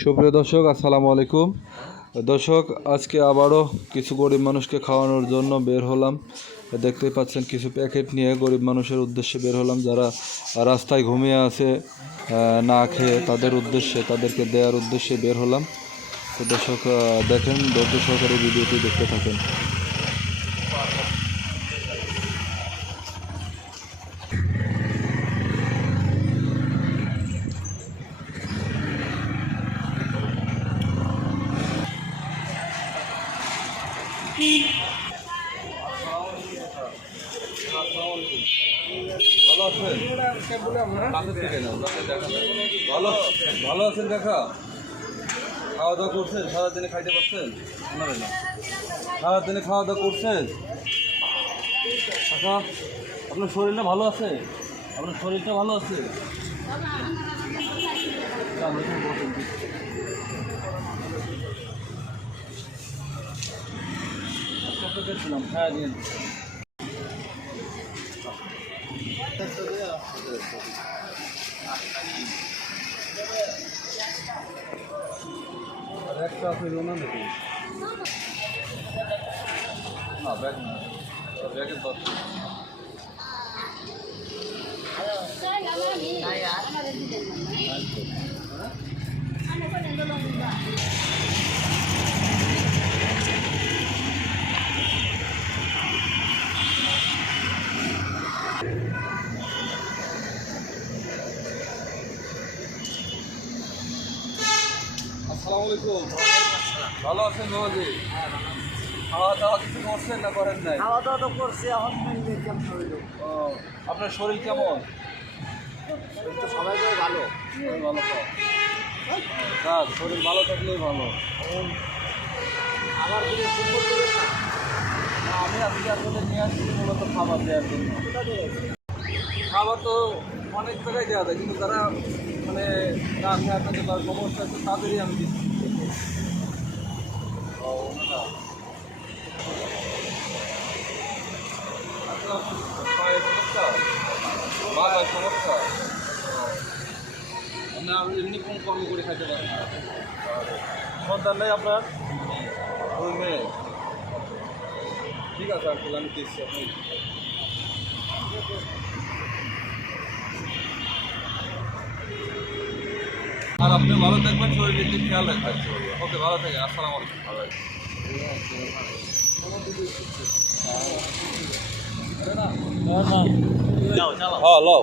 সুপ্রিয় দর্শক, আসসালামু আলাইকুম। দর্শক, আজকে আবারও কিছু গরিব মানুষকে খাওয়ানোর জন্য বের হলাম। দেখতেই পাচ্ছেন, কিছু প্যাকেট নিয়ে গরিব মানুষের উদ্দেশ্যে বের হলাম। যারা রাস্তায় ঘুমিয়ে আছে না খেয়ে তাদের উদ্দেশ্যে, তাদেরকে দেওয়ার উদ্দেশ্যে বের হলাম। তো দর্শক দেখেন, ধৈর্য সহকারে ভিডিওটি দেখতে থাকেন। ভালো আছেন দেখা ভালো ভালো আছেন দেখা খাওয়া দাওয়া করছেন সারাদিনে খাইতে পারছেন না সারাদিনে খাওয়া দাওয়া করছেন কাকা আপনার শরীরটা ভালো আছে? আপনার শরীরটা ভালো আছে? আমরা এখানে বসে দিচ্ছি। আজকে আপনাকে ছিলাম হ্যাঁ দিন আর একটা আছে না নাকি না ব্যাগ না ব্যাগের দরকার আসসালামু আলাইকুম ভালো আছেন বাবাজি? খাওয়া দাওয়া কিছু করছেন না করেন নাই? খাওয়া দাওয়া তো করছি এখন কেমন হইল আপনার শরীর কেমন? সবাই করে ভালো। ভালো তো? যাক শরীর ভালো থাকলেই ভালো। আমার দিকে সুন্দর করে না? না, আমি আজকে আপনাদের নিয়ে আসছি মূলত খাবার দেওয়ার জন্য। খাবার তো অনেক জায়গায় দেওয়া যায় কিন্তু তারা মানে না থাকে বা সমস্যা আছে তাদেরই আমি দিচ্ছি ও ওনারা আপনার পায়ের সমস্যা মাথার সমস্যা না এমনি কোন কর্ম করে খাইতে পারেন না। সন্তান নেই আপনার? ওই মেয়ে। ঠিক আছে আঙ্কেল আমি দিচ্ছি আপনি আর আপনি ভালো থাকবেন শরীরের দিকে খেয়াল রাখবেন। ওকে, ভালো থাকে আসসালামু আলাইকুম। ভালো হ্যাঁ লও শরীরের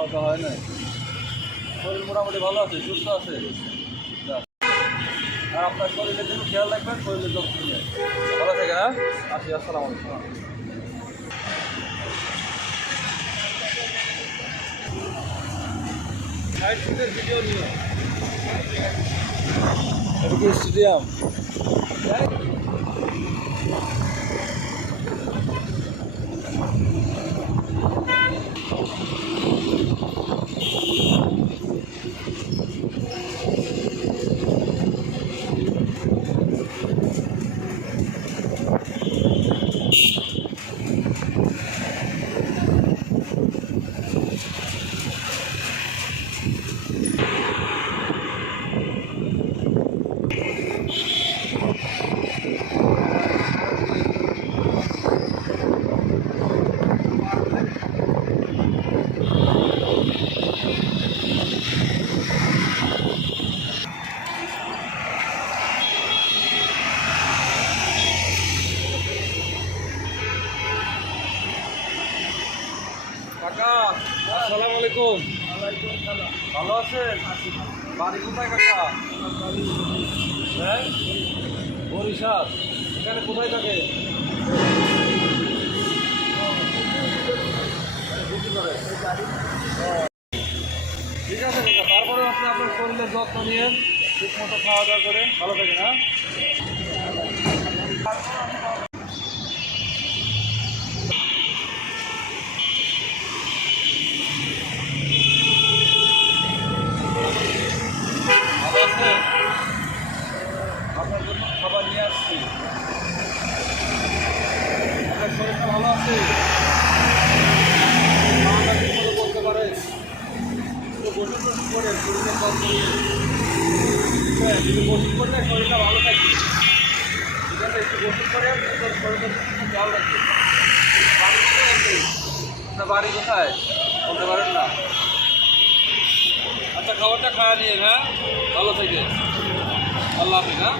খাওয়া দাওয়া হয় না শরীর মোটামুটি ভালো আছে সুস্থ আছে। আর আপনার শরীরের জন্য খেয়াল রাখবেন শরীরের যত্ন নেবেন ভালো থাকে হ্যাঁ? আসি আসসালামু আলাইকুম। ভিডিও কি স্টেডিয়াম। কাকা, আসসালামু আলাইকুম। ভালো আছেন? বাড়ি কোথায় কাকা? হ্যাঁ? বরিশাল। এখানে কোথায় থাকে? ঠিক আছে কাকা তারপরে আপনি আপনার শরীরের যত্ন নিয়েন ঠিক মতো খাওয়া দাওয়া করে ভালো থাকেন হ্যাঁ ভালো আছেন আপনার জন্য খাবার নিয়ে আসছি আপনার শরীরটা করতে পারে করে যত্ন হ্যাঁ যদি গোসল করলে শরীরটা ভালো থাকে ঠিক আছে একটু গোসল করে একটু খেয়াল রাখবে বাড়ি কোথায় বাড়ি কোথায় বলতে পারেন না আচ্ছা খাবারটা খাওয়া নিয়ে হ্যাঁ? ভালো থেকে আল্লাহ হাফিজ হ্যাঁ?